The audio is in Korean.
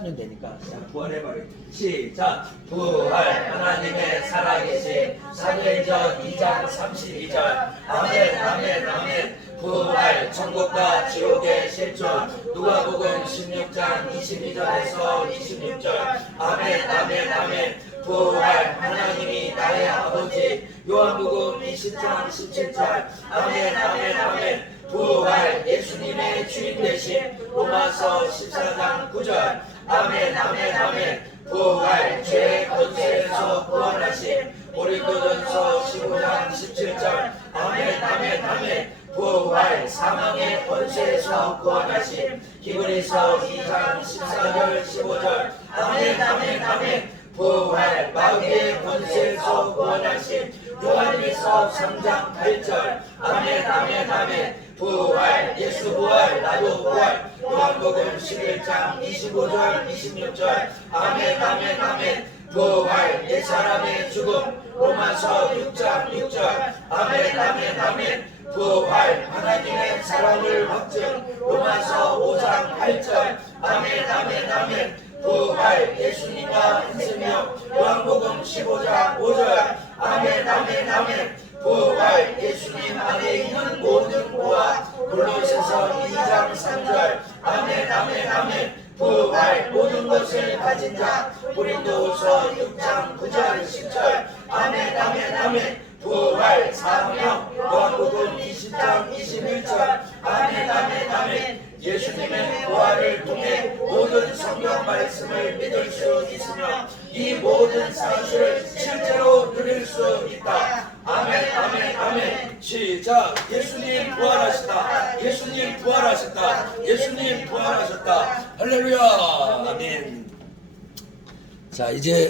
하면 되니까 자 부활해버려. 시작. 부활. 하나님의 살아계신 사도행전 2장 32절. 아멘 아멘 아멘. 부활. 천국과 지옥의 실존. 누가복음 16장 22절에서 26절. 아멘 아멘 아멘. 부활. 하나님이 나의 아버지. 요한복음 20장 17절. 아멘 아멘 아멘. 부활. 예수님의 주인 되신 로마서 14장 9절 아멘 아멘 아멘. 부활 죄의 권세에서 구원하신 고린도전서 15장 17절. 아멘 아멘 아멘. 부활 사망의 권세에서 구원하신 기브리서 2장 14절 15절. 아멘 아멘 아멘. 부활 구원하신 요한일서 3장 8절. 아멘 아멘 아멘. 부활 예수 부활 나도 부활. 요한복음 11장 25절 26절. 아멘 아멘 아멘. 부활 옛 사람의 죽음. 로마서 6장 6절. 아멘 아멘 아멘. 부활 하나님의 사랑을 확증. 로마서 5장 8절 아멘 아멘 부활 예수님 안에 있는 모든 보화 골로새서 2장 3절 아멘 아멘 아멘 부활 모든 것을 가진 자 고린도후서 6장 9절 10절 아멘 아멘 아멘 부활 사명 요한복음 20장 21절 아멘 아멘 아멘 예수님의 부활을 통해 모든 성경 말씀을 믿을 수 있으며 이 모든 사실을 실제로 누릴 수 있다. 아멘, 아멘, 아멘. 시작. 예수님 부활하셨다. 예수님 부활하셨다. 예수님 부활하셨다. 할렐루야. 아멘. 자, 이제